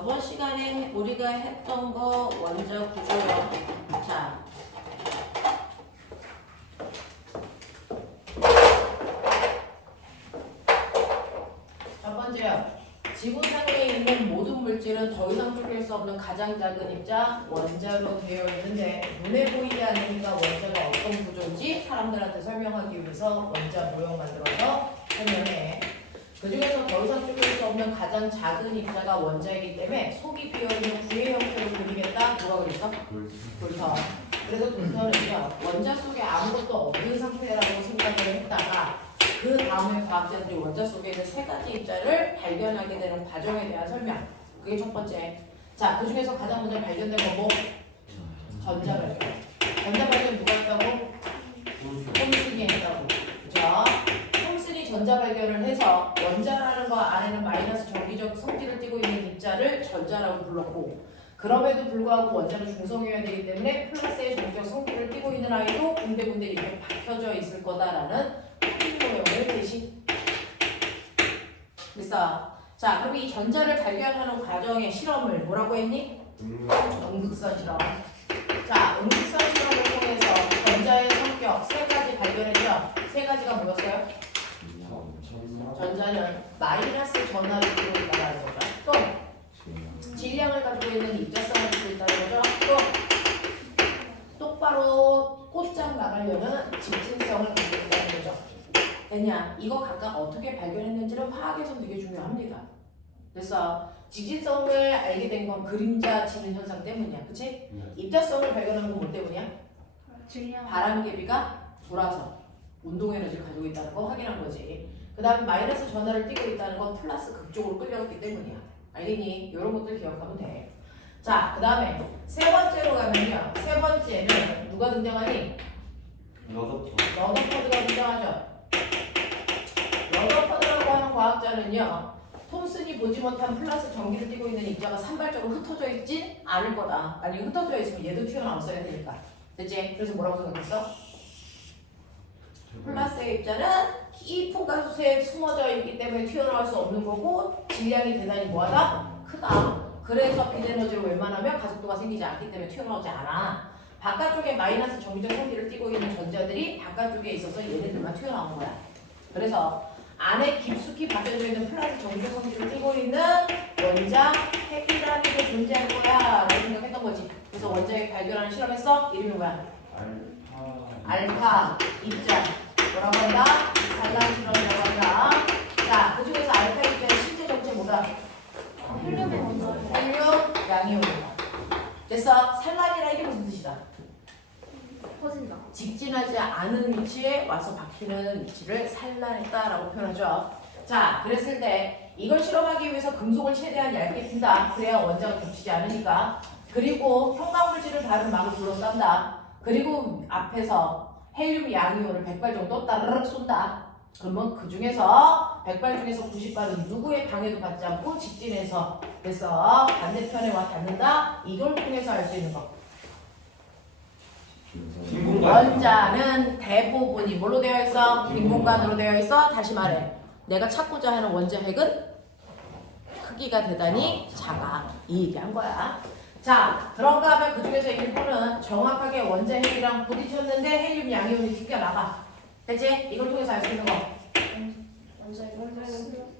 저번 시간에 우리가 했던 거 원자 구조요. 자, 첫 번째요. 지구상에 있는 모든 물질은 더 이상 쪼갤 수 없는 가장 작은 입자 원자로 되어 있는데 눈에 보이지 않으니까 원자가 어떤 구조인지 사람들한테 설명하기 위해서 원자 모형 만들어서 설명해. 그 중에서 더 이상 쪼갤 수 없는 가장 작은 입자가 원자이기 때문에 속이 비어있는 구의 형태로 그리겠다. 누가 그랬어? 돌턴. 그래서 돌턴은요 원자 속에 아무것도 없는 상태라고 생각을 했다가 그 다음에 과학자들이 원자 속에 있는 세 가지 입자를 발견하게 되는 과정에 대한 설명. 그게 첫 번째. 자, 그 중에서 가장 먼저 발견된 건 뭐? 전자 발견. 전자 발견 누가 했다고? 톰슨이 했다고. 그죠? 톰슨이 전자 발견을 해서 원자라는 거 안에는 마이너스 전기적 성질을 띠고 있는 입자를 전자라고 불렀고, 그럼에도 불구하고 원자는 중성이어야 되기 때문에 플러스의 전기적 성질을 띠고 있는 아이도 군데군데 이렇게 박혀져 있을 거다라는 모형을 대신 됐어. 자, 그럼 이 전자를 발견하는 과정의 실험을 뭐라고 했니? 응극선 실험. 자, 응극선 실험을 통해서 전자의 성격 세 가지 발견했죠. 세 가지가 뭐였어요? 전자는 마이너스 전하를 띠고 있다는 거죠. 또 질량을 가지고 있는 입자성을 띠고 있다는 거죠. 또 똑바로 꽃장 나가려는 직진성을 가지고 있다는 거죠. 됐냐? 이거 각각 어떻게 발견했는지는 화학에서 되게 중요합니다. 그래서 직진성을 알게 된 건 그림자 치는 현상 때문이야. 그치? 입자성을 발견한 건 뭐 때문이야? 바람개비가 돌아서 운동 에너지를 가지고 있다는 거 확인한 거지. 그 다음에 마이너스 전하를 띠고 있다는 건 플러스 극쪽으로 끌려갔기 때문이야. 알겠니? 이런 것들 기억하면 돼. 자, 그 다음에 세 번째로 가면요. 세 번째는 누가 등장하니? 러더퍼드가 등장하죠. 러더퍼드라고 하는 과학자는요. 톰슨이 보지 못한 플러스 전기를 띠고 있는 입자가 산발적으로 흩어져 있진 않을 거다. 만약에 흩어져 있으면 얘도 튀어나왔어야 되니까. 됐지? 그래서 뭐라고 생각했어? 플러스의 입자는 깊은 가스에 숨어져 있기 때문에 튀어나올 수 없는 거고 질량이 대단히 뭐하다? 크다. 그래서 빛 에너지로 웬만하면 가속도가 생기지 않기 때문에 튀어나오지 않아. 바깥쪽에 마이너스 전기적 성질을 띠고 있는 전자들이 바깥쪽에 있어서 얘네들만 튀어나온 거야. 그래서 안에 깊숙이 박혀져 있는 플러스 전기적 성질을 띠고 있는 원자 핵이라는 게 존재할 거야 라고 생각했던 거지. 그래서 원자핵 발견하는 실험했어? 이름이 뭐야? 알파 입자 뭐라고 한다? 산란 실험이라고 한다. 자, 그 중에서 알파 입자의 실제 정체 뭐다? 헬륨 양이온이다. 됐어? 산란이라 이게 무슨 뜻이다? 퍼진다. 직진하지 않은 위치에 와서 박히는 위치를 산란했다라고 표현하죠. 자, 그랬을 때 이걸 실험하기 위해서 금속을 최대한 얇게 핀다. 그래야 원자가 겹치지 않으니까. 그리고 형광물질을 다른 막을 둘러싼다. 그리고 앞에서 헬륨 양이온을 100발 정도 따르륵 쏜다. 그러면 그 중에서 100발 중에서 90발은 누구의 방해도 받지 않고 직진해서 그래서 반대편에 와 닿는다. 이걸 통해서 알 수 있는 거. 원자는 대부분이 뭘로 되어 있어? 빈 공간으로 되어 있어. 다시 말해. 내가 찾고자 하는 원자 핵은 크기가 대단히 작아. 이 얘기한 거야. 자, 그런가 하면 그 중에서 일부는 정확하게 원자 핵이랑 부딪혔는데 헬륨 양이온이 튀겨나가. 됐지? 이걸 통해서 알 수 있는 거.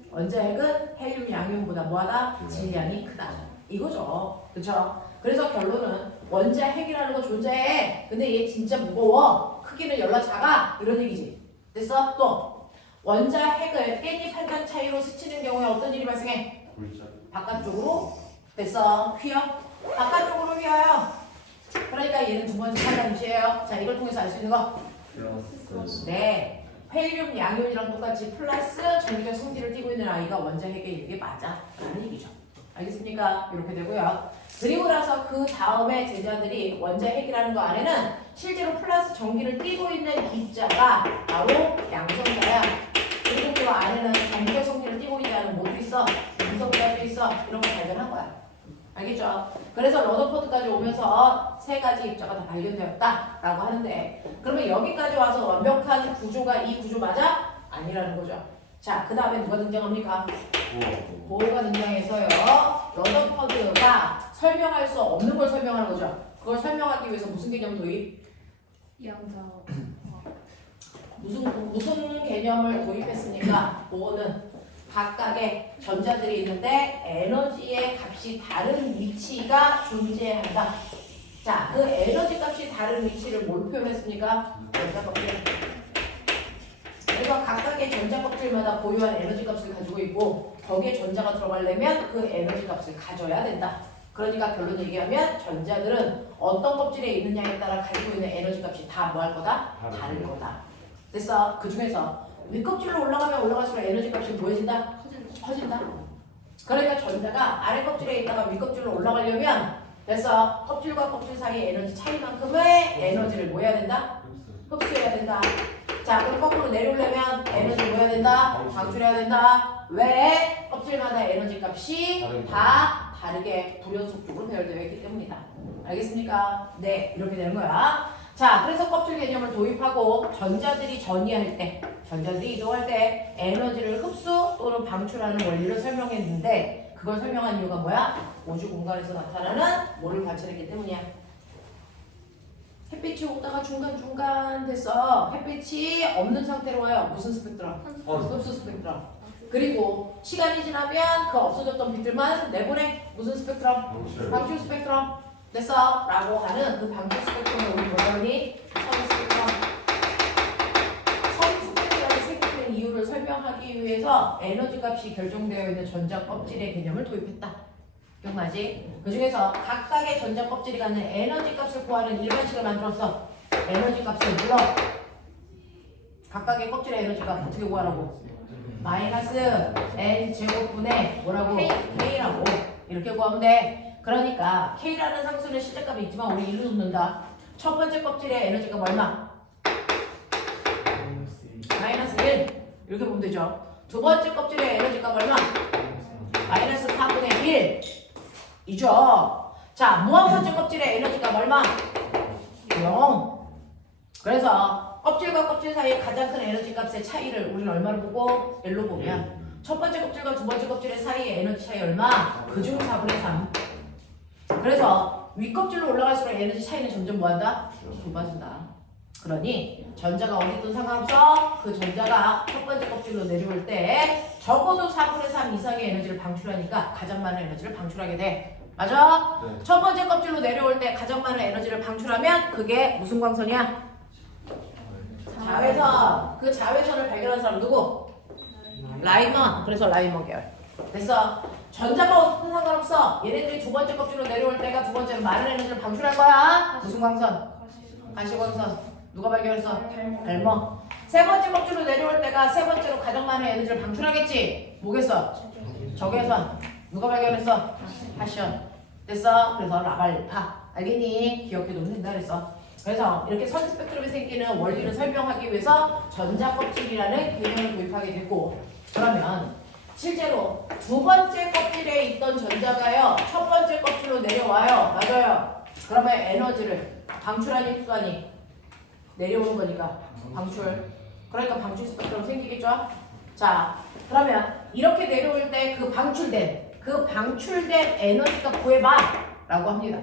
원자 핵은 헬륨 양이온보다 뭐하다? 질량이 크다. 이거죠. 그쵸? 그래서 결론은 원자 핵이라는 거 존재해. 근데 얘 진짜 무거워. 크기는 열나 작아. 이런 얘기지. 됐어? 또 원자 핵을 깻잎 한 단 차이로 스치는 경우에 어떤 일이 발생해? 바깥쪽으로. 됐어? 휘어? 바깥쪽으로 휘어요. 그러니까 얘는 두 번째 산란임시예요. 자, 이걸 통해서 알 수 있는 거. 네. 헬륨 양이온이랑 똑같이 플러스 전기적 성질을 띠고 있는 아이가 원자 핵의 이게 맞아. 라는 얘기죠. 알겠습니까? 이렇게 되고요. 그리고 나서 그 다음에 제자들이 원자 핵이라는 거 안에는 실제로 플러스 전기를 띠고 있는 입자가 바로 양성자야. 그리고 그 안에는 전기적 성질을 띠고 있지 않은 뭐도 있어? 양성자도 있어. 이런 거 발견한 거야. 알겠죠? 그래서 러더퍼드까지 오면서 세 가지 입자가 다 발견되었다라고 하는데 그러면 여기까지 와서 완벽한 구조가 이 구조 맞아? 아니라는 거죠. 자, 그 다음에 누가 등장합니까? 오. 보호가 등장해서요. 러더퍼드가 설명할 수 없는 걸 설명하는 거죠. 그걸 설명하기 위해서 무슨 개념 도입? 양자. 무슨 개념을 도입했습니까? 보호는 각각의 전자들이 있는데 에너지의 값이 다른 위치가 존재한다. 자, 그 에너지 값이 다른 위치를 뭘 표현했습니까? 전자 껍질. 그래서 각각의 전자 껍질마다 보유한 에너지 값을 가지고 있고 거기에 전자가 들어가려면 그 에너지 값을 가져야 된다. 그러니까 결론 얘기하면 전자들은 어떤 껍질에 있느냐에 따라 가지고 있는 에너지 값이 다 뭐 할 거다? 다를 거다. 그래서 그 중에서 윗껍질로 올라가면 올라갈수록 에너지 값이 뭐해진다? 커진다. 그러니까 전자가 아래 껍질에 있다가 윗껍질로 올라가려면 그래서 껍질과 껍질 사이의 에너지 차이만큼의 에너지를 뭐 해야 된다? 흡수해야 된다. 자, 그럼 거꾸로 내려오려면 에너지 뭐 해야 된다? 방출해야 된다. 왜? 껍질마다 에너지 값이 다 다르게 불연속적으로 배열되어 있기 때문이다. 알겠습니까? 네, 이렇게 되는 거야. 자, 그래서 껍질 개념을 도입하고 전자들이 전이할 때, 전자들이 이동할 때 에너지를 흡수 또는 방출하는 원리를 설명했는데 그걸 설명한 이유가 뭐야? 우주 공간에서 나타나는 뭐를 관찰했기 때문이야. 햇빛이 오다가 중간중간 돼서 햇빛이 없는 상태로 와요. 무슨 스펙트럼? 흡수 스펙트럼. 그리고 시간이 지나면 그 없어졌던 빛들만 내보내. 무슨 스펙트럼? 방출 스펙트럼. 됐어? 라고 하는 그 방출 스펙트럼을 우리 뭐라 그러니? 선 스펙트럼. 선 스펙트럼이 생기는 이유를 설명하기 위해서 에너지 값이 결정되어 있는 전자 껍질의 개념을 도입했다. 기억나지? 그 중에서 각각의 전자 껍질이 갖는 에너지 값을 구하는 일반식을 만들었어. 에너지 값을 불러. 각각의 껍질의 에너지 값 어떻게 구하라고? 마이너스 n 제곱분의 뭐라고? k라고 이렇게 구하면 돼. 그러니까 k라는 상수는 실제값이 있지만 우리 1로 놓는다. 첫 번째 껍질의 에너지가 얼마? 마이너스 1 이렇게 보면 되죠. 두 번째 껍질의 에너지가 얼마? 마이너스 4분의 1 이죠. 자, 무한 번째 껍질의 에너지가 얼마? 0. 그래서 껍질과 껍질 사이의 가장 큰 에너지 값의 차이를 우리는 얼마로 보고? 1로 보면 첫 번째 껍질과 두 번째 껍질의 사이의 에너지 차이 얼마? 그중 4분의 3. 그래서 윗껍질로 올라갈수록 에너지 차이는 점점 뭐한다? 좁아진다. 그러니 전자가 어디 있든 상관없어. 그 전자가 첫 번째 껍질로 내려올 때 적어도 4분의 3 이상의 에너지를 방출하니까 가장 많은 에너지를 방출하게 돼. 맞아? 네. 첫 번째 껍질로 내려올 때 가장 많은 에너지를 방출하면 그게 무슨 광선이야? 자외선. 그 자외선을 발견한 사람 누구? 라이먼. 그래서 라이먼 계열. 그래서 전자가 어떻든 상관없어. 얘네들이 두 번째 껍질로 내려올 때가 두 번째로 많은 에너지를 방출할 거야. 무슨 광선? 가시광선. 누가 발견했어? 발머. 세 번째 껍질로 내려올 때가 세 번째로 가장 많은 에너지를 방출하겠지. 뭐겠어? 적외선. 누가 발견했어? 파션. 됐어? 그래서 라발파. 알겠니? 기억해두면 된다 그랬어. 그래서 이렇게 선 스펙트럼이 생기는 원리를 설명하기 위해서 전자 껍질이라는 개념을 도입하게 됐고, 그러면 실제로 두 번째 껍질에 있던 전자가요 첫 번째 껍질로 내려와요. 맞아요. 그러면 에너지를 방출하니 흡수하니 내려오는 거니까 방출. 그러니까 방출 스펙트럼 생기겠죠? 자, 그러면 이렇게 내려올 때 그 방출된 에너지가 구해봐 라고 합니다.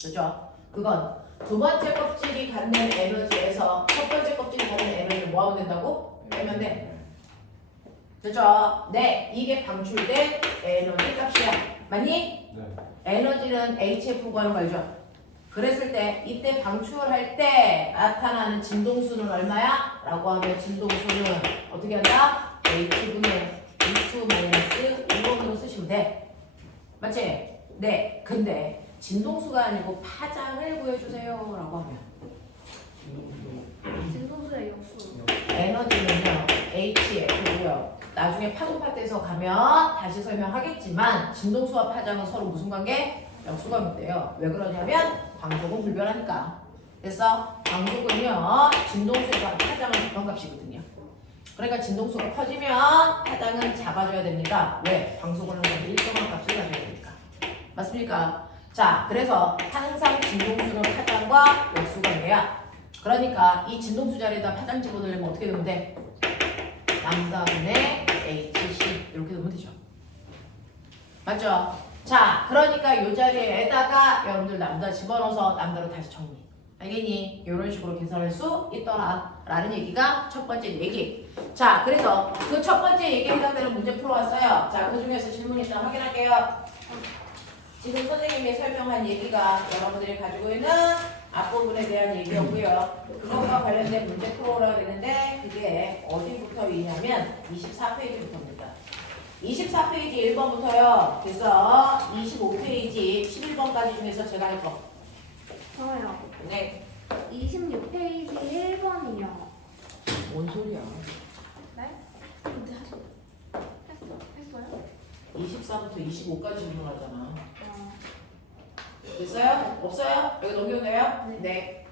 그렇죠? 그건 두 번째 껍질이 갖는 에너지에서 첫 번째 껍질이 갖는 에너지를 뭐 하면 된다고? 빼면 돼. 그렇죠? 네, 이게 방출된 에너지 값이야. 맞니? 네. 에너지는 HF 구하는 거 알죠? 그랬을 때 이때 방출할 때 나타나는 진동수는 얼마야? 라고 하면 진동수는 어떻게 한다? H분의 V2 1번으로 쓰시면 돼. 맞지? 네. 근데 진동수가 아니고 파장을 구해주세요 라고 하면 진동수의 역수. 에너지는요 HF고요. 나중에 파동 파트에서 가면 다시 설명하겠지만 진동수와 파장은 서로 무슨 관계? 역수관계돼요. 왜 그러냐면 광속은 불변하니까. 그래서 광속은요 진동수와 파장은 무관값이거든요. 그러니까 진동수가 커지면 파장은 작아져야 됩니다. 왜? 광속은 항상 일정한 값을 가져야 되니까. 맞습니까? 자, 그래서 항상 진동수는 파장과 역수관계야. 그러니까 이 진동수 자리에다 파장 집어넣으려면 어떻게 되면 돼? 람다분의 HC 이렇게 넣으면 되죠. 맞죠? 자, 그러니까 이 자리에다가 여러분들 람다 집어넣어서 람다로 다시 정리. 알겠니? 이런 식으로 계산할 수 있더라 라는 얘기가 첫 번째 얘기. 자, 그래서 그 첫 번째 얘기에 해당되는 문제 풀어왔어요. 자, 그 중에서 질문 일단 확인할게요. 지금 선생님이 설명한 얘기가 여러분들이 가지고 있는 앞부분에 대한 얘기였고요. 그것과 관련된 문제 풀어오라고 했는데 그게 어디부터 있냐면 24페이지부터입니다. 24페이지 1번부터요. 그래서 25페이지 11번까지 중에서 제가 할 거. 저요. 네. 26페이지 1번이요. 뭔 소리야? 네? 근데 했어요? 24부터 25까지 질문하잖아. 어. 됐어요? 없어요? 여기 넘겨도 돼요? 네. 네.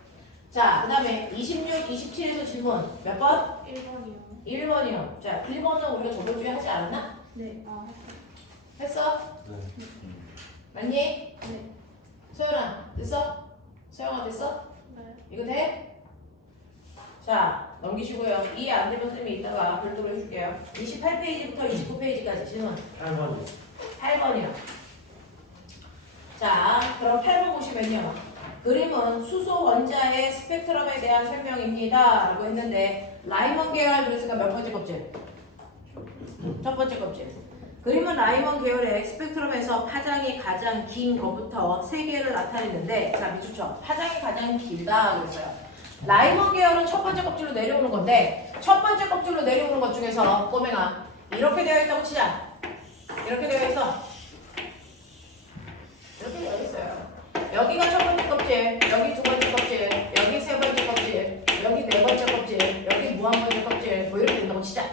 자, 그 다음에 26, 27에서 질문 몇 번? 1번이요. 1번이요. 자, 1번은 우리가 저번 주에 하지 않았나? 네. 했어? 네. 맞니? 네. 소연아, 됐어? 소영아, 됐어? 네. 이거 돼? 자, 넘기시고요. 이해 안 되면 쌤이 이따가 별도로 해줄게요. 28페이지부터 29페이지까지 질문. 8번. 8번이요. 자, 그럼 8번 보시면요. 그림은 수소 원자의 스펙트럼에 대한 설명입니다. 라고 했는데 라이먼 계열 그랬으니까 몇 번째 껍질? 첫 번째 껍질. 그림은 라이먼 계열의 스펙트럼에서 파장이 가장 긴 것부터 세 개를 나타냈는데 자, 미추죠. 파장이 가장 길다 그랬어요. 라이먼 계열은 첫 번째 껍질로 내려오는 건데 첫 번째 껍질로 내려오는 것 중에서 꼬맹아 이렇게 되어 있다고 치자. 이렇게 되어 있어. 이렇게 되어 있어요. 여기가 첫 번째 껍질, 여기 두 번째 껍질, 여기 세 번째 껍질, 여기 네 번째 껍질, 여기 무한 번째 껍질 뭐 이렇게 된다고 치자.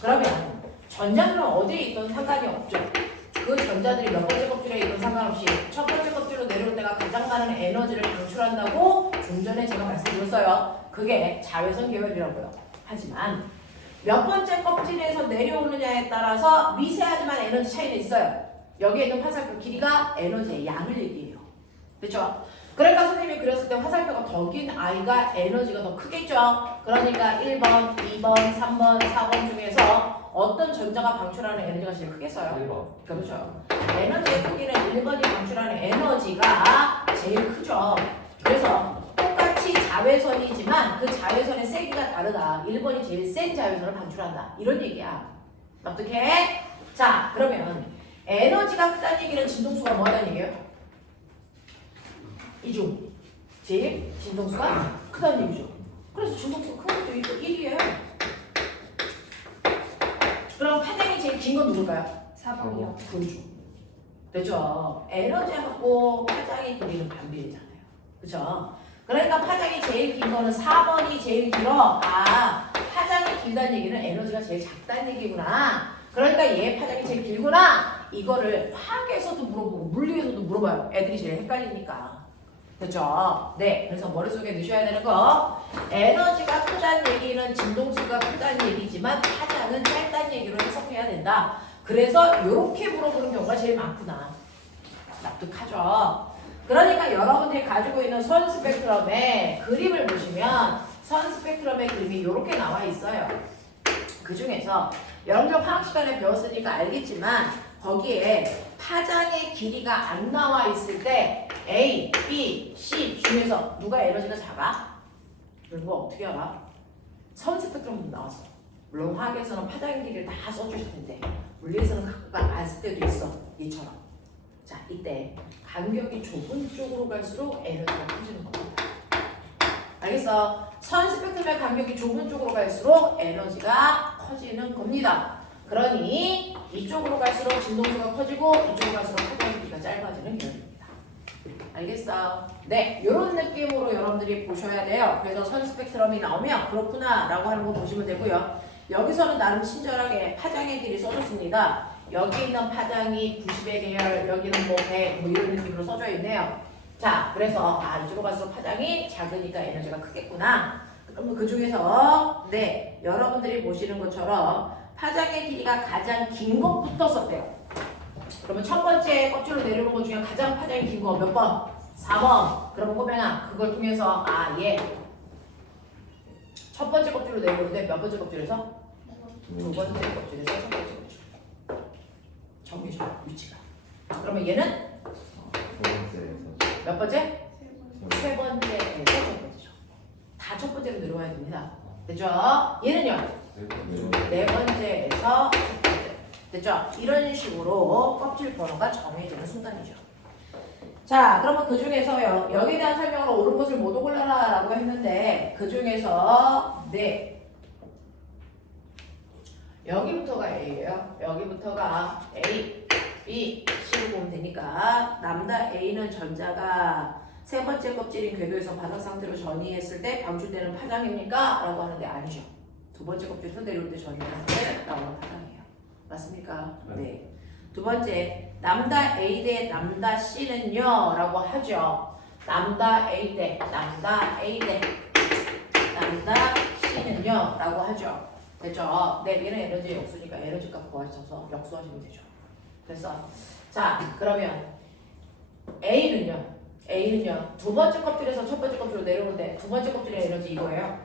그러면 전자들은 어디에 있든 상관이 없죠. 그 전자들이 몇 번째 껍질에 있든 상관없이 첫 번째 껍질로 내려올 때가 가장 많은 에너지를 방출한다고 좀 전에 제가 말씀드렸어요. 그게 자외선 계열이라고요. 하지만 몇 번째 껍질에서 내려오느냐에 따라서 미세하지만 에너지 차이는 있어요. 여기에 있는 화살표 길이가 에너지의 양을 얘기해요. 그렇죠? 그러니까 선생님이 그렸을 때 화살표가 더 긴 아이가 에너지가 더 크겠죠? 그러니까 1번, 2번, 3번, 4번 중에서 어떤 전자가 방출하는 에너지가 제일 크겠어요? 1번. 그렇죠. 에너지의 크기는 1번이 방출하는 에너지가 제일 크죠. 그래서 똑같이 자외선이지만 그 자외선의 세기가 다르다. 1번이 제일 센 자외선을 방출한다. 이런 얘기야. 어떻게? 자, 그러면 에너지가 크다는 얘기는 진동수가 뭐하다는 얘기예요? 이중. 제일 진동수가 크다는 얘기죠. 그래서 진동수가 큰 것도 1이에요. 그럼 파장이 제일 긴 건 누굴까요? 4번이요. 그렇죠. 됐죠? 에너지하고 파장의 길이는 반비례잖아요. 그렇죠? 그러니까 파장이 제일 긴 거는 4번이 제일 길어. 아, 파장이 길다는 얘기는 에너지가 제일 작다는 얘기구나. 그러니까 얘 파장이 제일 길구나. 이거를 화학에서도 물어보고 물리에서도 물어봐요. 애들이 제일 헷갈리니까. 그렇죠? 네. 그래서 머릿속에 넣으셔야 되는 거. 에너지가 크다는 얘기는 진동수가 크다는 얘기지만 파장은 짧다는 얘기로 해석해야 된다. 그래서 이렇게 물어보는 경우가 제일 많구나. 납득하죠? 그러니까 여러분들이 가지고 있는 선 스펙트럼의 그림을 보시면 선 스펙트럼의 그림이 이렇게 나와 있어요. 그 중에서 여러분들 화학 시간에 배웠으니까 알겠지만 거기에 파장의 길이가 안 나와 있을 때 A, B, C 중에서 누가 에너지가 작아? 이런 거 어떻게 알아? 선 스펙트럼도 나왔어. 물론 화학에서는 파장의 길이를 다 써주실 텐데 물리에서는 갖고 안 쓸 때도 있어. 이처럼. 자, 이때 간격이 좁은 쪽으로 갈수록 에너지가 커지는 겁니다. 알겠어? 선 스펙트럼의 간격이 좁은 쪽으로 갈수록 에너지가 커지는 겁니다. 그러니 이쪽으로 갈수록 진동수가 커지고 이쪽으로 갈수록 파장의 길이가 짧아지는 계열입니다. 알겠어? 네, 이런 느낌으로 여러분들이 보셔야 돼요. 그래서 선 스펙트럼이 나오면 그렇구나 라고 하는 거 보시면 되고요. 여기서는 나름 친절하게 파장의 길이 써줬습니다. 여기 있는 파장이 90의 계열, 여기는 뭐 100, 뭐 이런 느낌으로 써져 있네요. 자, 그래서 이쪽으로 갈수록 파장이 작으니까 에너지가 크겠구나. 그러면 그 중에서 네, 여러분들이 보시는 것처럼 파장의 길이가 가장 긴 것부터 썼대요. 그러면 첫 번째 껍질로 내려오는 것 중에 가장 파장이 긴 거 몇 번? 4번. 그러면 꼬맹아 그걸 통해서 얘 첫 번째 껍질로 내려오는데 몇 번째 껍질에서? 두 번째 껍질에서 첫 번째 껍질. 정해져 위치가. 그러면 얘는 몇 번째? 세 번째에서 첫 번째죠. 다 첫 번째로 내려와야 됩니다. 됐죠? 얘는요? 네 번째에서 첫 번째. 됐죠? 이런 식으로 껍질 번호가 정해지는 순간이죠. 자, 그러면 그 중에서요. 여기에 대한 설명을 옳은 것을 모두 골라라 라고 했는데 그 중에서 네. 여기부터가 A예요. 여기부터가 A, B, C로 보면 되니까 남다 A는 전자가 세 번째 껍질인 궤도에서 바닥 상태로 전이했을 때 방출되는 파장입니까? 라고 하는데 아니죠. 두 번째 껍질에서 내려올 때 전이했을 때 나오는 파장이에요. 맞습니까? 네. 두 번째, 남다 A 대 남다 C는요 라고 하죠. 남다 A 대 남다 A 대 남다 C는요 라고 하죠. 됐죠? 네, 얘는 에너지 역수니까 에너지 값 구하셔서 역수하시면 되죠. 됐어? 자, 그러면 A는요 두 번째 껍질에서 첫 번째 껍질로 내려오는데 두 번째 껍질의 에너지 이거예요.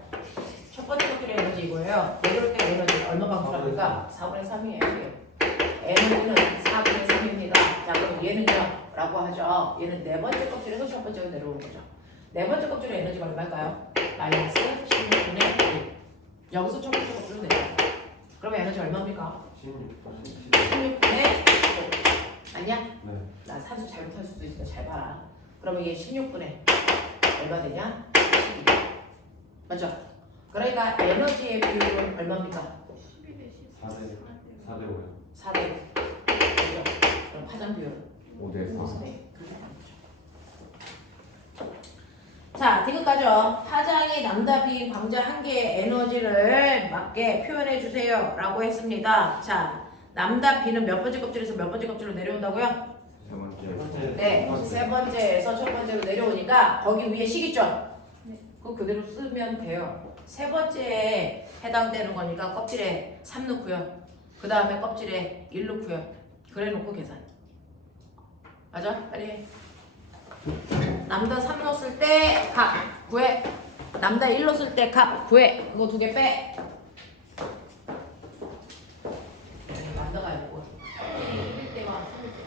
첫 번째 껍질의 에너지 이거예요. 내려올 때 에너지 얼마 방출합니까? 4분의 3이에요. 에너지는 4분의 3입니다. 자, 그럼 얘는요? 라고 하죠. 얘는 네 번째 껍질에서 첫 번째로 내려오는 거죠. 네 번째 껍질의 에너지가 얼마일까요? 마이너스 16분의 1. 여기서 첫 번째 껍질로 내려와요. 그럼 에너지 얼마입니까? 16분의 1. 아니야? 네. 나 산수 잘못할 수도 있으니까 잘 봐라. 그러면 얘 16분의 얼마 되냐? 12. 맞죠? 그러니까 에너지의 비율은 얼마입니까? 4대 5요. 4대. 그죠? 그럼 파장 비율은 5대 4. 네, 그렇게 나오는 거죠. 자, 디귿가죠. 파장이 남다 비 광자 한 개의 에너지를 맞게 표현해 주세요 라고 했습니다. 자, 남다 비는 몇 번째 껍질에서 몇 번째 껍질로 내려온다고요? 세 번째. 네, 세 번째에서 첫 번째로 내려오니까 거기 위에 식 있죠? 네. 그거 그대로 쓰면 돼요. 세 번째에 해당되는 거니까 껍질에 3 넣고요. 그 다음에 껍질에 1 넣고요. 그래 놓고 계산. 맞아? 빨리 해. 남다 3 넣었을 때 값 구해. 남다 1 넣었을 때 값 구해. 그거 두 개 빼. 남다가 아니고 1 때와 3일 때.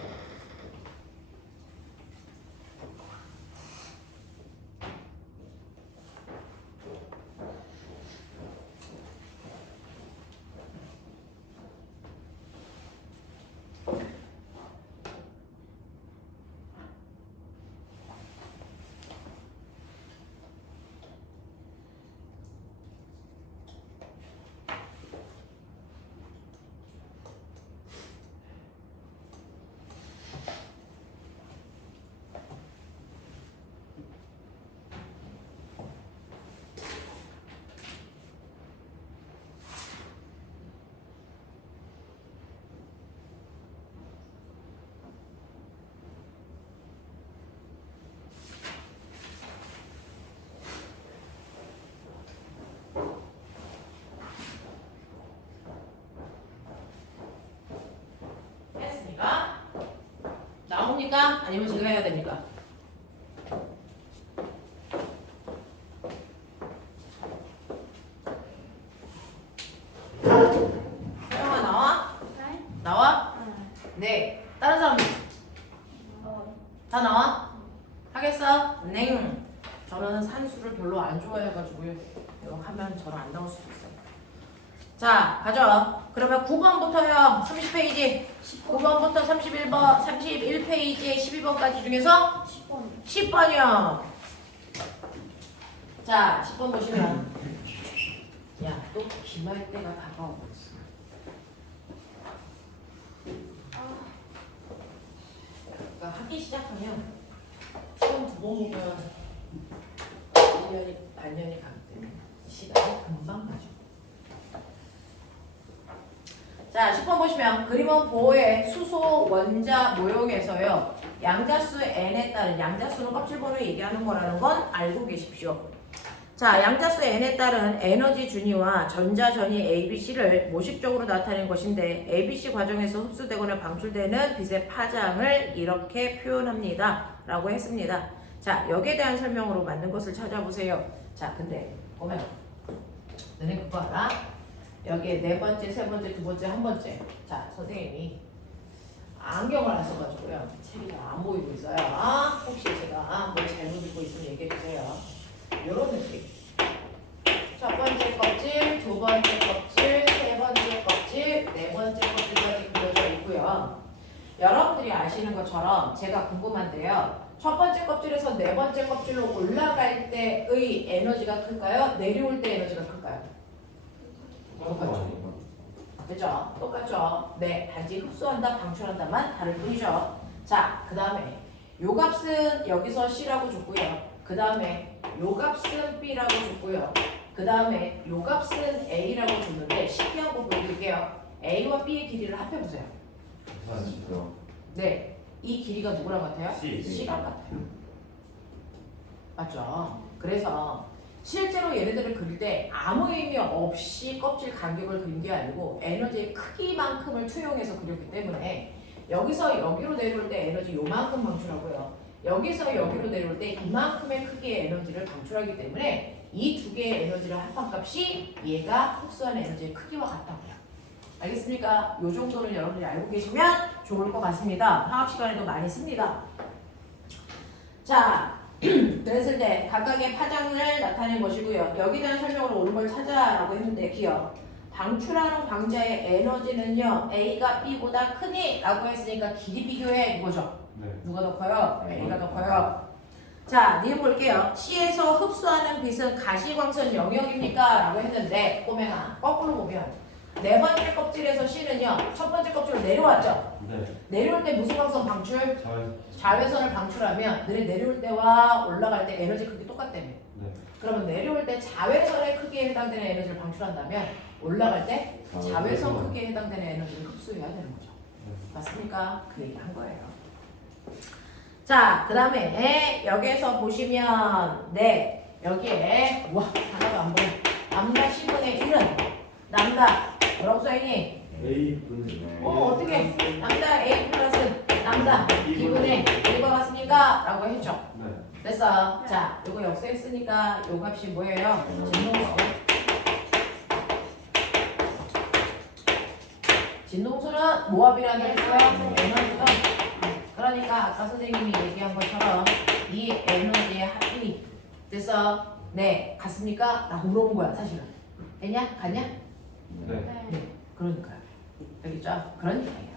나옵니까? 아니면 제가 해야 됩니까? 서영아 나와? 네? 나와? 네. 다른 사람 어. 다 나와? 하겠어? 네. 저는 산수를 별로 안 좋아해가지고요. 이거 하면 저는 안 나올 수도 있어요. 자, 가죠. 그러면 9번부터요. 30페이지. 9번부터 31번, 31페이지에 12번까지 중에서 10번. 10번이요. 자, 10번 보시면 야, 또 기말 때가 다가오고 있어. 그러니까 학기 시작하면 시험 두 번 보면 1년이 반년이 가기 때문에 시간이 금방 가죠. 자, 10번 보시면 그림은 보호의 수소 원자 모형에서요. 양자수 n에 따른 양자수는 껍질 번호 얘기하는 거라는 건 알고 계십시오. 자, 양자수 n에 따른 에너지 준위와 전자 전위 ABC를 모식적으로 나타낸 것인데 ABC 과정에서 흡수되거나 방출되는 빛의 파장을 이렇게 표현합니다. 라고 했습니다. 자, 여기에 대한 설명으로 맞는 것을 찾아보세요. 자, 근데 보면 너네 그거 알아? 여기에 네 번째, 세 번째, 두 번째, 한 번째. 자, 선생님이 안경을 안 써가지고요. 책이 잘 안 보이고 있어요. 혹시 제가 뭐 잘못 읽고 있으면 얘기해 주세요. 요런 느낌. 첫 번째 껍질, 두 번째 껍질, 세 번째 껍질, 네 번째 껍질까지 그려져 있고요. 여러분들이 아시는 것처럼 제가 궁금한데요. 첫 번째 껍질에서 네 번째 껍질로 올라갈 때의 에너지가 클까요? 내려올 때 에너지가 클까요? 똑같죠. 그죠? 똑같죠? 네, 단지 흡수한다, 방출한다만 다를 뿐이죠. 자, 그 다음에 요 값은 여기서 C라고 줬고요. 그 다음에 요 값은 B라고 줬고요. 그 다음에 요 값은 A라고 줬는데 신기한 거 보여드릴게요. A와 B의 길이를 합해보세요. 네, 이 길이가 누구랑 같아요? C. C랑 같아요. 맞죠? 그래서 실제로 얘네들을 그릴 때 아무 의미 없이 껍질 간격을 그린 게 아니고 에너지의 크기만큼을 투영해서 그렸기 때문에 여기서 여기로 내려올 때 에너지 요만큼 방출하고요. 여기서 여기로 내려올 때 이만큼의 크기의 에너지를 방출하기 때문에 이 두 개의 에너지를 합한값이 얘가 흡수하는 에너지의 크기와 같다고요. 알겠습니까? 요 정도는 여러분들이 알고 계시면 좋을 것 같습니다. 화학 시간에도 많이 씁니다. 자, 그랬을 때 각각의 파장을 나타낸 것이고요. 여기에 대한 설명으로 옳은 걸 찾아라고 했는데 기억. 방출하는 광자의 에너지는요. A가 B보다 크니? 라고 했으니까 길이 비교해 이거죠. 네. 누가 더 커요? A가 더 커요. 자, 니은 볼게요. C에서 흡수하는 빛은 가시광선 영역입니까? 라고 했는데 꼬맹아 거꾸로 보면 네 번째 껍질에서 C는요. 첫 번째 껍질로 내려왔죠. 네. 내려올 때 무슨 광선 방출? 잘. 자외선을 방출하면 너네 내려올 때와 올라갈 때 에너지 크기 똑같다며. 네. 그러면 내려올 때 자외선의 크기에 해당되는 에너지를 방출한다면 올라갈 때 자외선 크기에 해당되는 에너지를 흡수해야 되는 거죠. 맞습니까? 그 얘기 한 거예요. 자, 그 다음에 여기에서 보시면 네 여기에 와 하나도 안 보여. 남다 10분의 1은 남다 뭐라고 써있니? A분. 어떻게 남다 A 플러스 남다 2분의 1과 같습니까? 라고 했죠. 네. 됐어. 자, 요거 역수했으니까 요 값이 뭐예요? 진동수. 진동수는 모압이라는 뜻이고요. 에너지죠. 그러니까 아까 선생님이 얘기한 것처럼 이 에너지의 합이 됐어. 네, 같습니까? 라고 물어본 거야, 사실은. 됐냐? 갔냐? 네. 네, 그러니까요. 알겠죠? 그런 얘기예요.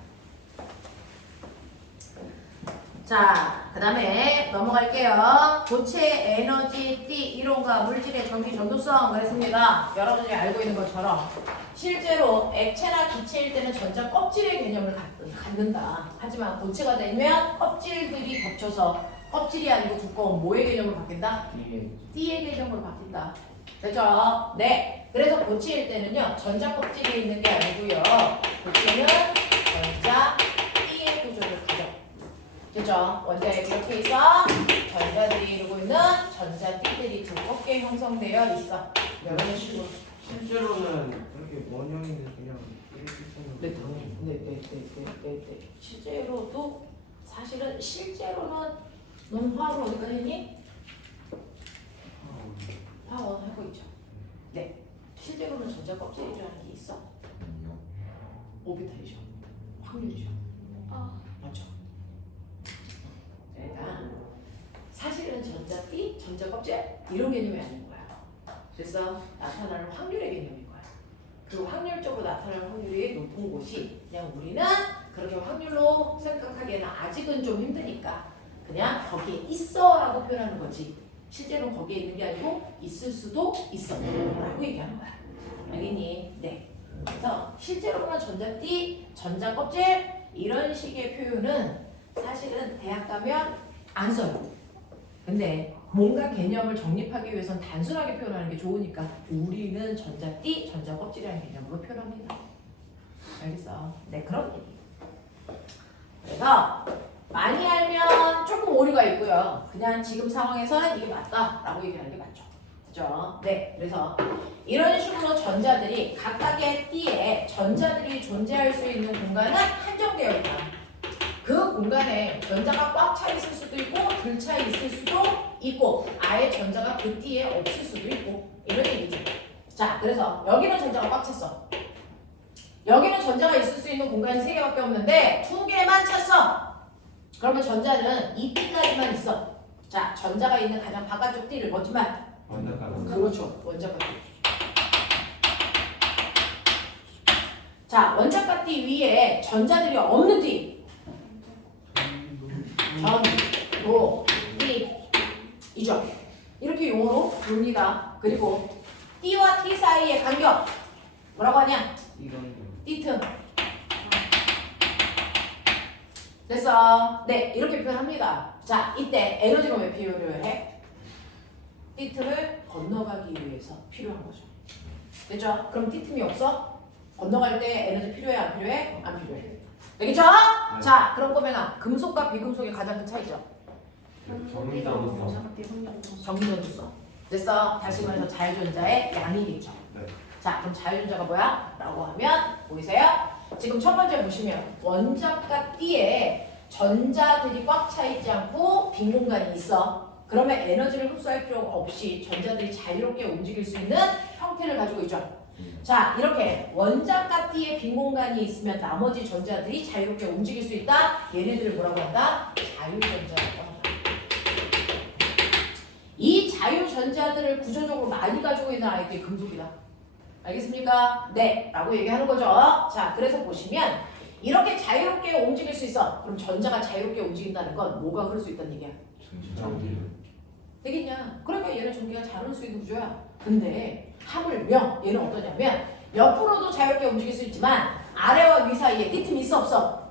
자, 그 다음에 넘어갈게요. 고체 에너지 띠 이론과 물질의 전기 전도성 그랬습니다. 여러분들이 알고 있는 것처럼 실제로 액체나 기체일 때는 전자 껍질의 개념을 갖는다. 하지만 고체가 되면 껍질들이 겹쳐서 껍질이 아니고 두꺼운 뭐의 개념으로 바뀐다? 띠의 개념으로 바뀐다. 됐죠? 네. 그래서 고체일 때는요. 전자 껍질이 있는 게 아니고요. 고체는 전자 띠의 구조를 가져. 그죠? 원자에 이렇게 있어. 전자들이 이루고 있는 전자띠들이 두껍게 형성되어 있어. 이런 식으로. 실제로는 그렇게 원형인데 그냥 이렇게 쓰는 네, 당연히. 네. 실제로도 사실은 실제로는 넌 화학을 어디까지 했니? 화학원 하고 있죠. 네. 실제로는 전자 껍질이라는 게 있어. 오비탈이죠. 확률이죠. 맞죠? 그러니까 사실은 전자띠, 전자 껍질 이런 개념이 아닌 거야. 그래서 나타나는 확률의 개념인 거야. 그 확률적으로 나타나는 확률이 높은 곳이 그냥 우리는 그렇게 확률로 생각하기에는 아직은 좀 힘드니까 그냥 거기에 있어라고 표현하는 거지. 실제로는 거기에 있는 게 아니고 있을 수도 있어 라고 얘기하는 거야. 알겠니? 네. 그래서 실제로는 전자띠, 전자 껍질 이런 식의 표현은 사실은 대학 가면 안 써요. 근데 뭔가 개념을 정립하기 위해선 단순하게 표현하는 게 좋으니까 우리는 전자띠, 전자 껍질이라는 개념으로 표현합니다. 알겠어? 네, 그런 얘기. 그래서 많이 알면 조금 오류가 있고요. 그냥 지금 상황에서는 이게 맞다라고 얘기하는 게 맞죠. 그죠? 네, 그래서 이런 식으로 전자들이 각각의 띠에 전자들이 존재할 수 있는 공간은 한정되어 있다. 그 공간에 전자가 꽉 차 있을 수도 있고 들 차 있을 수도 있고 아예 전자가 그 띠에 없을 수도 있고 이런 얘기죠. 자, 그래서 여기는 전자가 꽉 찼어. 여기는 전자가 있을 수 있는 공간이 3개밖에 없는데 2개만 찼어. 그러면 전자는 이 띠까지만 있어. 자, 전자가 있는 가장 바깥쪽 띠를 뭐지만 원자가는 그렇죠. 원자가 띠. 자, 원자가 띠 위에 전자들이 없는 띠. 전, 도, 띠, 이죠. 이렇게 용어로 부릅니다. 그리고 띠와 띠 사이의 간격 뭐라고 하냐? 이건 띠틈. 됐어. 네, 이렇게 표현합니다. 자, 이때 에너지가 왜 필요해? 띠틈을 건너가기 위해서 필요한 거죠. 됐죠? 그럼 띠틈이 없어? 건너갈 때 에너지 필요해? 안 필요해? 안 필요해. 되겠죠? 네. 자, 그럼 꼬맹아, 금속과 비금속의 가장 큰 차이죠? 정리당했어. 전기전도성. 됐어? 다시 말해서 자유전자의 양이겠죠. 네. 자, 그럼 자유전자가 뭐야? 라고 하면 보이세요? 지금 첫 번째 보시면 원자과 띠에 전자들이 꽉 차 있지 않고 빈 공간이 있어. 그러면 에너지를 흡수할 필요가 없이 전자들이 자유롭게 움직일 수 있는 형태를 가지고 있죠. 자, 이렇게 원자과 띠에 빈 공간이 있으면 나머지 전자들이 자유롭게 움직일 수 있다. 얘네들을 뭐라고 한다? 자유전자라고 한다. 이 자유전자들을 구조적으로 많이 가지고 있는 아이들이 금속이다. 알겠습니까? 네, 라고 얘기하는 거죠. 자, 그래서 보시면 이렇게 자유롭게 움직일 수 있어. 그럼 전자가 자유롭게 움직인다는 건 뭐가 흐를 수 있다는 얘기야? 전기. 되겠냐? 그러니까 얘는 전기가 잘 흐를 수 있는 구조야. 근데 하물며 얘는 어떠냐면 옆으로도 자유롭게 움직일 수 있지만 아래와 위 사이에 띠틈이 있어 없어?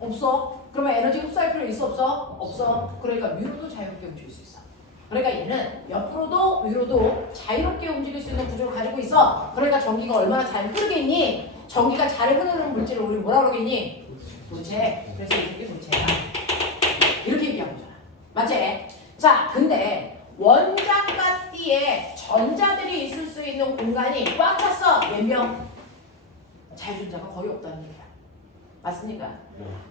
없어. 그러면 에너지 흡수할 필요 있어 없어? 없어. 그러니까 위로도 자유롭게 움직일 수 있어. 그러니까 얘는 옆으로도 위로도 자유롭게 움직일 수 있는 구조를 가지고 있어. 그러니까 전기가 얼마나 잘 흐르겠니? 전기가 잘 흐르는 물질을 우리 뭐라 그러겠니? 도체. 그래서 이게 도체야. 이렇게 얘기하는 거잖아. 맞지? 자, 근데 원자과 띠에 전자들이 있을 수 있는 공간이 꽉 찼어. 몇 명? 자유전자가 거의 없다는 얘기야. 맞습니까?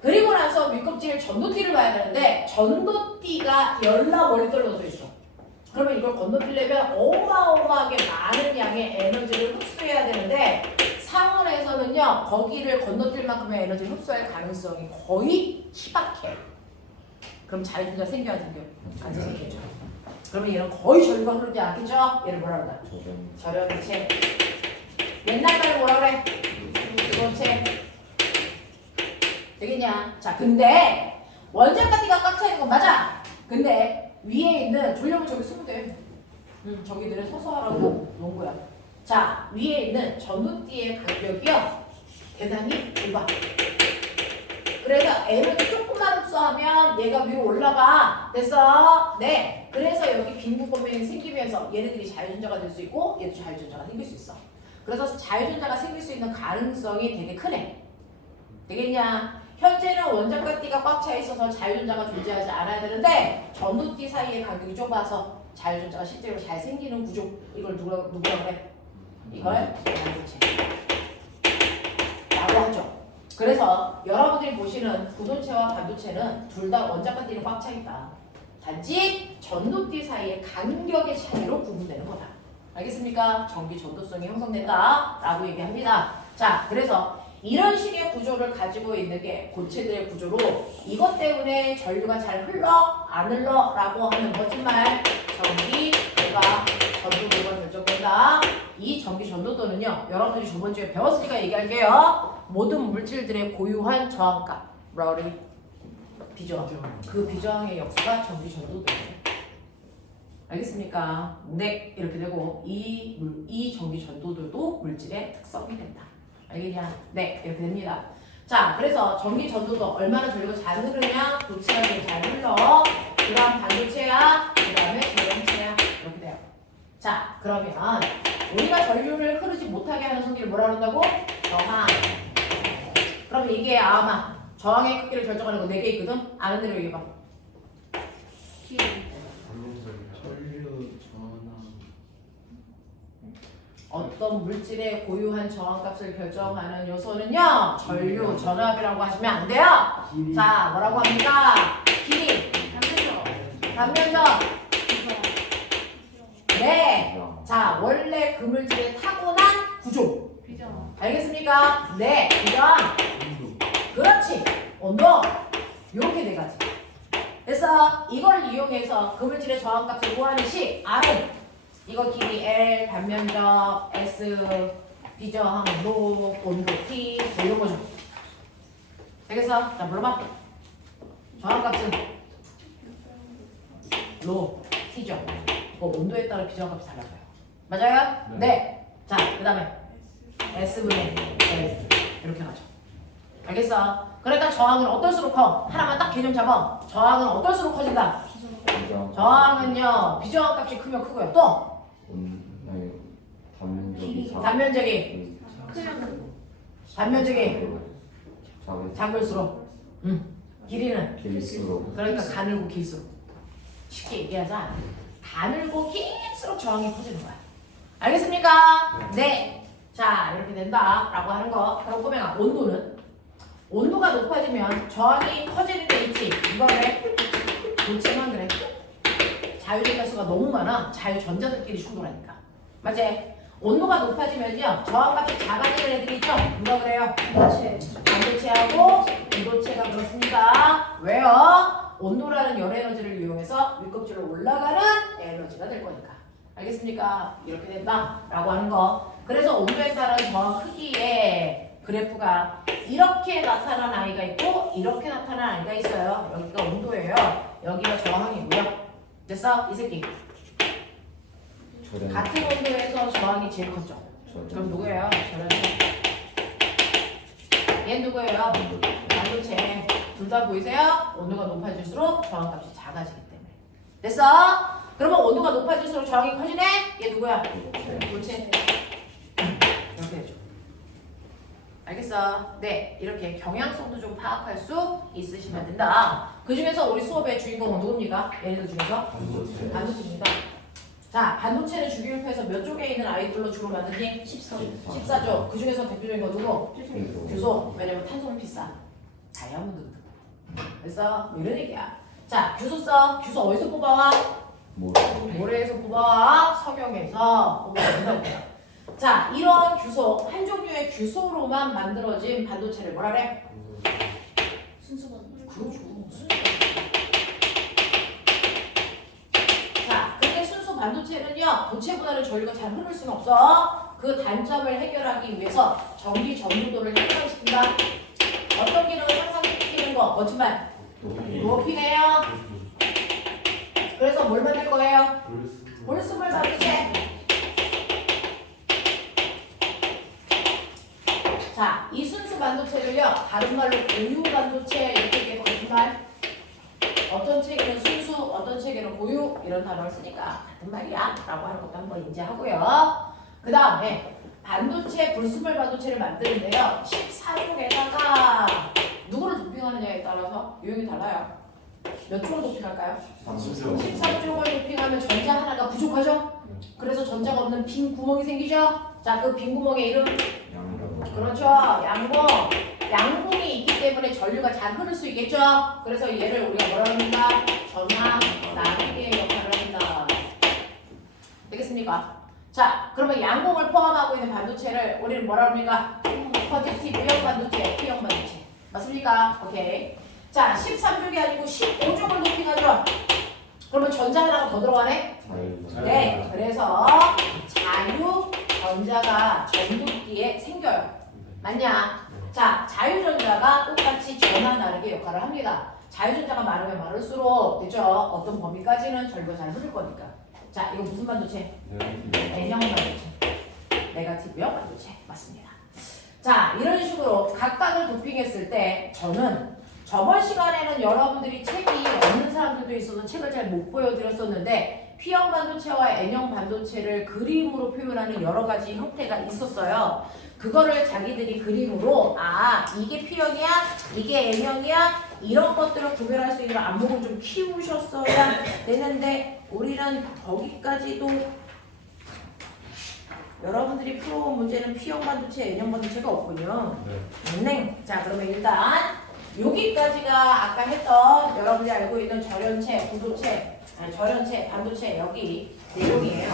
그리고 나서 윗껍질 전도띠를 봐야 되는데 전도띠가 열나 멀리 떨어져 있어. 그러면 이걸 건너뛰려면 어마어마하게 많은 양의 에너지를 흡수해야 되는데 상온에서는요 거기를 건너뛸 만큼의 에너지를 흡수할 가능성이 거의 희박해. 그럼 자유전자 생겨 안 생겨? 안 생기죠. 그러면 얘는 거의 전류가 흐르지 않겠죠? 얘를 뭐라 그러나? 절연체. 옛날 말로 뭐라 그래? 기본체. 되겠냐? 자, 근데 원자과 띠가 꽉 차 있는 건 맞아. 근데 위에 있는 졸려면 저기 쓰면 돼. 저기들은 서서 하라고 놓은 거야. 자, 위에 있는 전도띠의 간격이요 대단히 좁아. 그래서 에너지 조금만 흡수하면 얘가 위로 올라가. 됐어? 네. 그래서 여기 빈부검명이 생기면서 얘네들이 자유전자가 될 수 있고 얘도 자유전자가 생길 수 있어. 그래서 자유전자가 생길 수 있는 가능성이 되게 크네. 되겠냐? 현재는 원자과 띠가 꽉 차 있어서 자유전자가 존재하지 않아야 되는데 전도띠 사이의 간격이 좁아서 자유전자가 실제로 잘 생기는 구조. 이걸 누가 그래? 이걸 반도체 라고 하죠. 그래서 여러분들이 보시는 구도체와 반도체는 둘 다 원자과 띠는 꽉 차 있다. 단지 전도띠 사이의 간격의 차이로 구분되는 거다. 알겠습니까? 전기 전도성이 형성된다 라고 얘기합니다. 자, 그래서 이런 식의 구조를 가지고 있는 게 고체들의 구조로 이것 때문에 전류가 잘 흘러 안 흘러 라고 하는 거짓말 전기 도가 전도도가 결정된다. 이 전기 전도도는요 여러분들이 저번 주에 배웠으니까 얘기할게요. 모든 물질들의 고유한 저항값 뭐라 그래? 비저항. 그 비저항의 역사가 전기 전도도예요. 알겠습니까? 네, 이렇게 되고 이 전기 전도들도 물질의 특성이 된다. 알겠냐? 네, 이렇게 됩니다. 자, 그래서 전기 전도도 얼마나 전류가 잘 흐르냐? 도체가 되게 잘 흘러. 그 다음 반도체야. 그 다음에 절연체야. 이렇게 돼요. 자, 그러면 우리가 전류를 흐르지 못하게 하는 성질을 뭐라 그런다고? 저항. 그러면 이게 아마 저항의 크기를 결정하는 거 4개 있거든? 아는 대로 얘기해봐. 전류 전압 어떤 물질의 고유한 저항값을 결정하는 요소는요 전류, 전압이라고 하시면 안 돼요. 길이 자, 뭐라고 합니까? 길이, 단면적. 네. 자, 원래 그 물질의 타고난 구조. 비정. 알겠습니까? 네, 비정. 그렇지. 온도. 요렇게 네 가지. 그래서 이걸 이용해서 그물질의 저항값을 구하는 식 R은 이거 길이 L, 단면적, S, 비저항, 로, 온도, T 뭐 이런 거죠. 알겠어? 자, 물어봐. 저항값은 로, T죠. 그 온도에 따라 비저항값이 달라져요. 맞아요? 네. 자, 그 다음에 S분의 L 이렇게 가죠. 알겠어? 그러니까 저항은 어떨수록 커? 하나만 딱 개념 잡아. 저항은 어떨수록 커진다? 저항은요 비저항 값이 크면 크고요. 또 단면적이 작을수록 길이는 길수록 그러니까 가늘고 길수록 쉽게 얘기하자. 가늘고 길수록 저항이 커지는 거야. 알겠습니까? 네. 자 이렇게 된다라고 하는 거. 그럼 꼬맹아 온도가 높아지면 저항이 커지는 게 있지. 이거를 도체만 그래. 자유전자수가 너무 많아. 자유전자들끼리 충돌하니까. 맞지? 온도가 높아지면요 저항값이 작아지는 애들이 있죠. 누가 그래요? 반도체하고 비도체가 그렇습니다. 왜요? 온도라는 열 에너지를 이용해서 윗껍질로 올라가는 에너지가 될 거니까. 알겠습니까? 이렇게 된다라고 하는 거. 그래서 온도에 따른 저항 크기에 그래프가 이렇게 나타난 아이가 있고 이렇게 나타난 아이가 있어요. 여기가 온도예요. 여기가 저항이고요. 됐어? 이 새끼. 같은 온도에서 저항이 제일 컸죠. 그럼 누구예요? 저런데. 얘 누구예요? 반도체. 둘 다 보이세요? 온도가 높아질수록 저항값이 작아지기 때문에. 됐어? 그러면 온도가 높아질수록 저항이 커지네? 얘 누구야? 도체. 이렇게 해줘. 알겠어? 네, 이렇게 경향성도 좀 파악할 수 있으시면 된다. 그 중에서 우리 수업의 주인공은 누굽니까? 얘네들 중에서? 반도체입니다. 자, 반도체는 주기율표에서 몇 쪽에 있는 아이들로 주로 만드니? 14쪽. 그 중에서 대표적인 거 누구? 규소. 왜냐면 탄소는 비싸. 다이아몬드. 그래서 뭐 이런 얘기야. 자, 규소 써. 규소 어디서 뽑아와? 모래에서 뽑아와. 석영에서 뽑아온다고. 자, 이런 규소, 한 종류의 규소로만 만들어진 반도체를 뭐라 그래? 순수반. 그렇죠. 순수. 자, 근데 순수 반도체는요, 도체보다는 전류가 잘 흐를 수는 없어. 그 단점을 해결하기 위해서 전기 전류도를 향상시킨다. 어떤 기능을 향상시키는 거? 멋진 말. 높이네요. 그래서 뭘 만들 거예요? 볼스물 반도체. 자, 이 순수 반도체를요, 다른 말로 고유 반도체 이렇게 얘기해서 무슨 말? 어떤 책에는 순수, 어떤 책에는 고유 이런 단어를 쓰니까 같은 말이야 라고 하는 것도 한번 인지하고요. 그 다음에 반도체, 불순물 반도체를 만드는데요. 14쪽에다가 누구를 도핑하느냐에 따라서 유형이 달라요. 몇 쪽을 도핑할까요? 13쪽을 도핑하면 전자 하나가 부족하죠? 그래서 전자가 없는 빈 구멍이 생기죠? 자, 그 빈 구멍의 이름? 그렇죠. 양봉. 양봉이 있기 때문에 전류가 잘 흐를 수 있겠죠? 그래서 얘를 우리가 뭐라고 합니까? 전압 나비의 역할을 한다. 되겠습니까? 자, 그러면 양봉을 포함하고 있는 반도체를 우리는 뭐라고 합니까? 포지티브형 반도체, P형 반도체. 맞습니까? 오케이. 자, 13쪽이 아니고 15쪽을 높이가죠? 그러면 전자 하나가 더 들어가네? 네. 그래서 자유 전자가 전도기에 생겨요. 맞냐? 자, 자유전자가 똑같이 전하 나르게 역할을 합니다. 자유전자가 많으면 많을수록 그죠? 어떤 범위까지는 전류가 잘 흐를 거니까. 자, 이거 무슨 반도체? N형 반도체. 네거티브형 반도체. 맞습니다. 자, 이런 식으로 각각을 도핑했을 때 저는 저번 시간에는 여러분들이 책이 없는 사람들도 있어서 책을 잘 못 보여드렸었는데 P형 반도체와 N형 반도체를 그림으로 표현하는 여러 가지 형태가 있었어요. 그거를 자기들이 그림으로 이게 P형이야, 이게 N형이야 이런 것들을 구별할 수 있는 안목을 좀 키우셨어야 되는데 우리는 거기까지도 여러분들이 풀어온 문제는 P형 반도체, N형 반도체가 없군요. 네. 자, 그러면 일단 여기까지가 아까 했던 여러분이 알고 있는 절연체, 구도체, 절연체, 반도체 여기 내용이에요.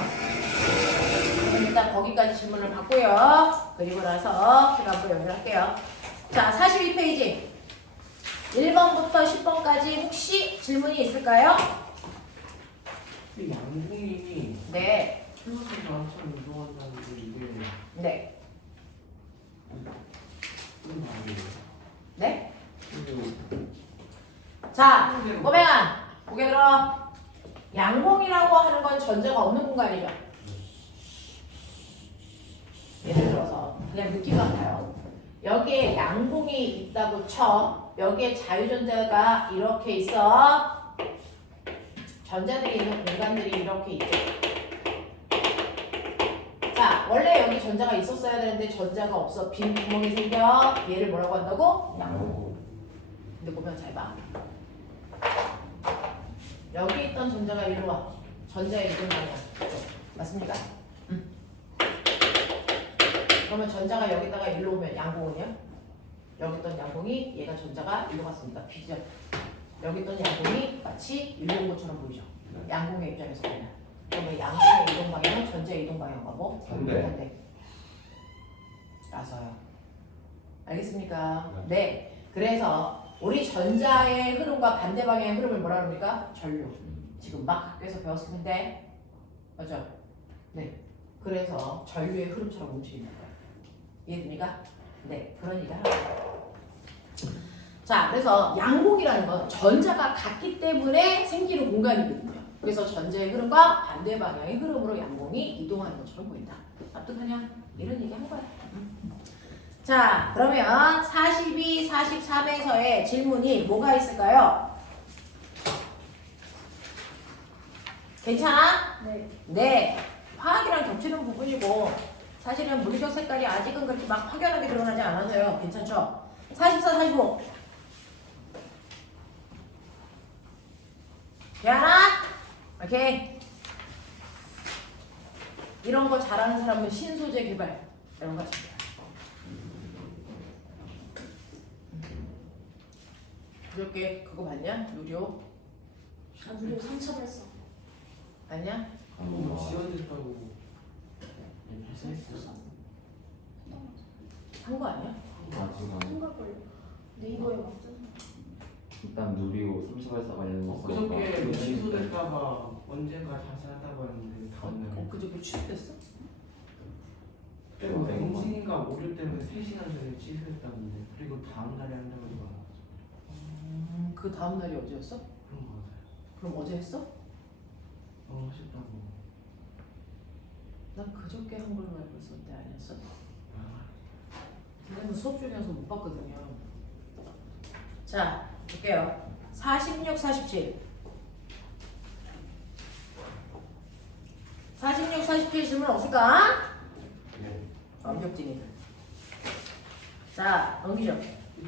그럼 일단 거기까지 질문을 받고요. 그리고 나서 시간부 연결할게요. 자, 42페이지. 1번부터 10번까지 혹시 질문이 있을까요? 이 양궁이 네. 플러스가 한참 이동한다는데 이게 네. 무슨 말이에요? 네? 이게 자, 꼬맹아, 고개 들어. 양봉이라고 하는 건 전제가 없는 공간이죠. 예를 들어서 그냥 느낌 같아요. 여기에 양봉이 있다고 쳐. 여기에 자유전자가 이렇게 있어. 전자들이 있는 공간들이 이렇게 있죠. 자, 원래 여기 전자가 있었어야 되는데 전자가 없어. 빈 구멍이 생겨. 얘를 뭐라고 한다고? 양봉. 근데 보면 잘 봐. 여기 있던 전자가 이리로 와. 전자의 이동 방향. 맞습니까? 그러면 전자가 여기다가 일로 오면 양봉은요? 여기 있던 양봉이 얘가 전자가 일로 갔습니다. B죠. 여기 있던 양봉이 마치 일로 온 것처럼 보이죠. 양봉의 입장에서 보면. 그러면 양봉의 이동 방향은 전자의 이동 방향하고 반대. 라서요. 알겠습니까? 네. 그래서 우리 전자의 흐름과 반대 방향의 흐름을 뭐라 합니까? 전류. 지금 막 학교에서 배웠을 텐데. 맞죠? 네. 그래서 전류의 흐름처럼 움직이는 거예요. 이해됩니까? 네. 그런 얘기를 하는 거예요. 자, 그래서 양봉이라는 건 전자가 같기 때문에 생기는 공간이거든요. 그래서 전자의 흐름과 반대 방향의 흐름으로 양봉이 이동하는 것처럼 보인다. 납득하냐? 이런 얘기 한 거야. 자, 그러면 42, 43에서의 질문이 뭐가 있을까요? 괜찮아? 네. 네. 화학이랑 겹치는 부분이고 사실은 물리적 색깔이 아직은 그렇게 막 확연하게 드러나지 않아서요. 괜찮죠? 44, 45. 대하나? 오케이. 이런 거 잘하는 사람은 신소재 개발 이런 거 하십니다. 그렇게 그거 봤냐? 유료 아, 우리 상처받았어. 봤냐? 너무 지어졌다고 회사했어. 한 거 아니야? 지금 생각을 네이버에 막 뜨는. 일단 누리호 3차발사 관련 그저께 뭐 취소될까봐 언젠가 다시 하다고 했는데 다음날 그저께 취소됐어? 그때 뭐 맹신인가 오류 때문에 3시간 전에 취소했다는데 그리고 다음날에 한다고 해서 그 다음 날이 어제였어? 그런 거 같아요. 그럼 어제 했어? 쉽다고. 난 그저께 한 걸로 알고 있었는데 아니었어? 근데 수업 중이어서 못 봤거든요. 자, 볼게요. 46, 47. 46, 47 질문 없을까? 네. 완벽진이들. 자, 넘기죠.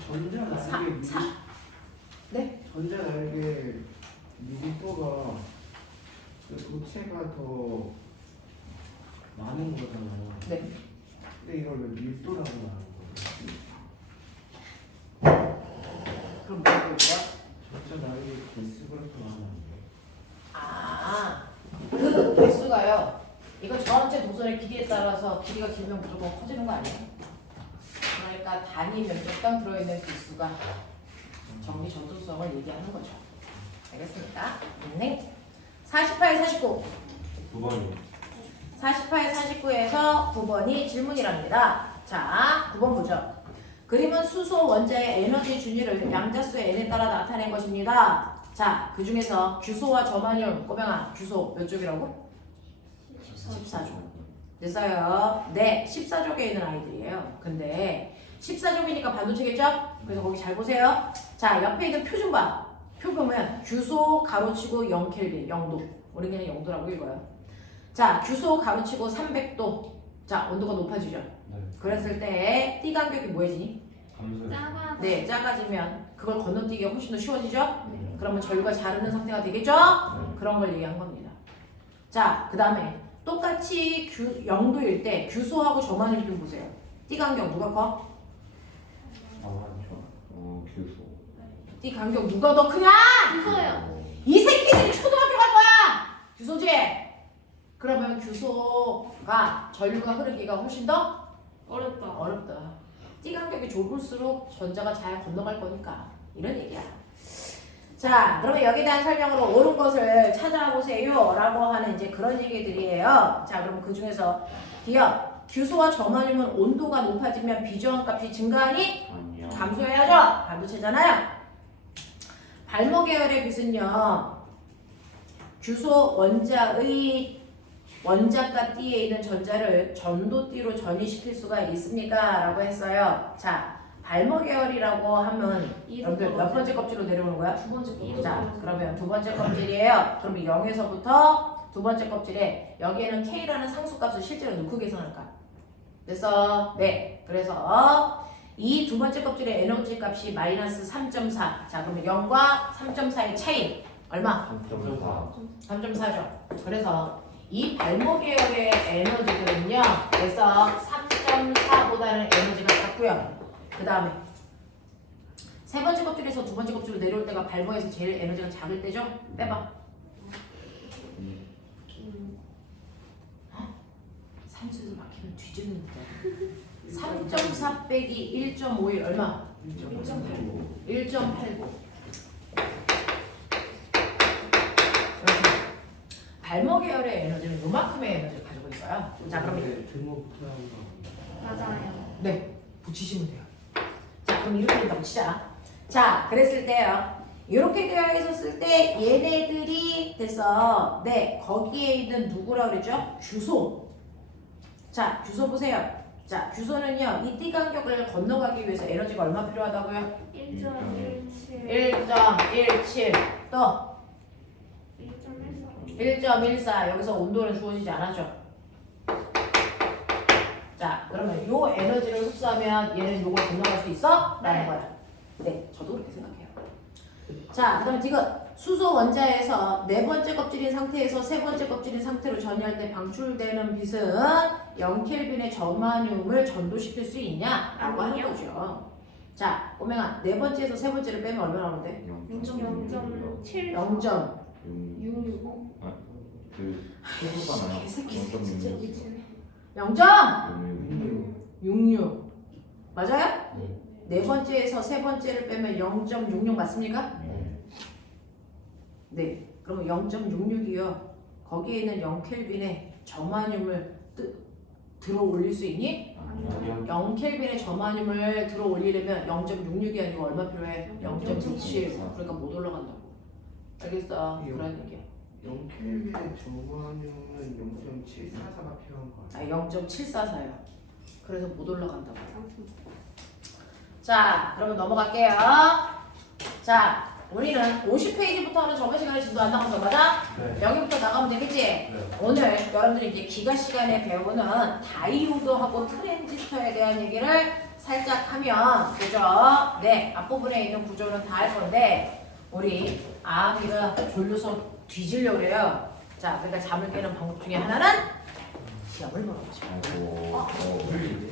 전자 날개 네? 전자 날개 미리또가 그 도체가 더 많은 거잖아요. 네. 근데 이걸 왜 밀도라고 말하는 거예요? 그럼 뭐라고 할 거야? 전자 날개 개수가 그렇게 많은데. 아, 그 개수가요. 이거 전체 도선의 길이에 따라서 길이가 길면 무조건 커지는 거 아니에요? 그러니까 단위 면적당 들어있는 개수가 정리 전도성을 얘기하는 거죠. 알겠습니까? 네. 48, 49. 9번이요. 48, 49에서 9번이 질문이랍니다. 자, 9번 보죠. 그림은 수소 원자의 에너지 준위를 양자수의 n에 따라 나타낸 것입니다. 자, 그 중에서 규소와 점화율, 꼬명아, 규소 몇 쪽이라고? 14족. 됐어요? 네, 14족에 있는 아이들이에요. 근데 14족이니까 반도체겠죠? 그래서 거기 잘 보세요. 자, 옆에 있는 표 좀 봐. 표 보면 규소 가로치고 0켈빈, 0도. 우리 그냥 0도라고 읽어요. 자, 규소 가로치고 300도. 자, 온도가 높아지죠? 네. 그랬을 때 T 간격이 뭐해지니? 감소요. 작아. 네, 작아지면 그걸 건너뛰기가 훨씬 더 쉬워지죠? 네. 그러면 전류가 자르는 상태가 되겠죠? 그런 걸 얘기한 겁니다. 자, 그 다음에 똑같이 0도일 때 규소하고 점화율 좀 보세요. T 간격 누가 커? 규소. 띠 간격 누가 더 크냐? 주소요. 이 새끼들이 초등학교 갈 거야. 규소지. 그러면 규소가 전류가 흐르기가 훨씬 더 어렵다. 어렵다. 띠 간격이 좁을수록 전자가 잘 건너갈 거니까 이런 얘기야. 자, 그러면 여기에 대한 설명으로 옳은 것을 찾아보세요 라고 하는 이제 그런 얘기들이에요. 자, 그럼 그 중에서 기억, 규소와 점화륨은 온도가 높아지면 비저항값이 증가하니 아니요. 감소해야죠. 반도체잖아요. 발모 계열의 빛은요, 규소 원자의 원자가 띠에 있는 전자를 전도띠로 전이시킬 수가 있습니까? 라고 했어요. 자, 발모 계열이라고 하면 여러분들 몇 번째 껍질로 내려오는 거야? 두 번째 거. 자, 그러면 두 번째 껍질이에요. 그러면 0에서부터 두 번째 껍질에 여기에는 K라는 상수값을 실제로 넣고 계산할까? 됐어? 네. 그래서 이 두 번째 껍질의 에너지 값이 마이너스 3.4. 자, 그러면 0과 3.4의 차이 얼마? 3.4. 3.4죠. 그래서 이 발모 계열의 에너지들은요. 그래서 3.4보다는 에너지가 작고요. 그 다음에 세 번째 껍질에서 두 번째 껍질로 내려올 때가 발모에서 제일 에너지가 작을 때죠. 빼봐. 3수에서 막히면 뒤집는다. 3.4 빼기 1.51 얼마? 1.89. 발모 계열의 에너지는 요만큼의 에너지를 가지고 있어요. 자, 그러면 등록 붙어야 한다. 맞아요. 네, 붙이시면 돼요. 자, 그럼 이렇게 된다고 치자. 자, 그랬을 때요. 이렇게 되어 있었을 때 얘네들이 돼서 네, 거기에 있는 누구라고 그랬죠? 규소. 자, 규소 보세요. 자, 규소는요. 이 띠 간격을 건너가기 위해서 에너지가 얼마 필요하다고요? 1.17. 1.17. 또 1.14. 1.14. 여기서 온도는 주어지지 않았죠. 자, 그러면 요 에너지를 흡수하면 얘는 요걸 건너갈 수 있어? 라는 네. 거야. 네, 저도 그렇게 생각해요. 자, 그럼 지금 수소 원자에서 네 번째 껍질인 상태에서 세 번째 껍질인 상태로 전이할 때 방출되는 빛은 0켈빈의 점화륨을 전도시킬 수 있냐? 라고 하는 아니요. 거죠. 자, 오맹아, 네 번째에서 세 번째를 빼면 얼마 나오는데? 0.7. 0. 665. 그 소수잖아요. 개새끼 0.6. 0.66. 맞아요? 네. 네 번째에서 세 번째를 빼면 0.66 맞습니까? 네. 네. 그러면 0.66이요. 거기에 있는 0켈빈의 점화륨을 들어 올릴 수 있니? 아니요. 0켈빈의 점화륨을 들어 올리려면 0.66이 아니고 얼마 필요해? 0.67. 그러니까 못 올라간다고. 알겠어? 그런 얘기야. 0켈빈의 정화율은 0.744가 필요한 거야. 아, 0.744요. 그래서 못 올라간다고. 자, 그러면 넘어갈게요. 자, 우리는 50페이지부터는 저번 시간에 진도 안 나가서 맞아? 네. 여기부터 나가면 되겠지? 네. 오늘 여러분들이 이제 기가 시간에 배우는 다이오드하고 트랜지스터에 대한 얘기를 살짝 하면 그죠? 네, 앞부분에 있는 구조는 다 할 건데 우리 아미가 졸려서 뒤지려고 그래요. 자, 그러니까 잠을 깨는 방법 중에 하나는 시험을 보는 거죠. 아이고.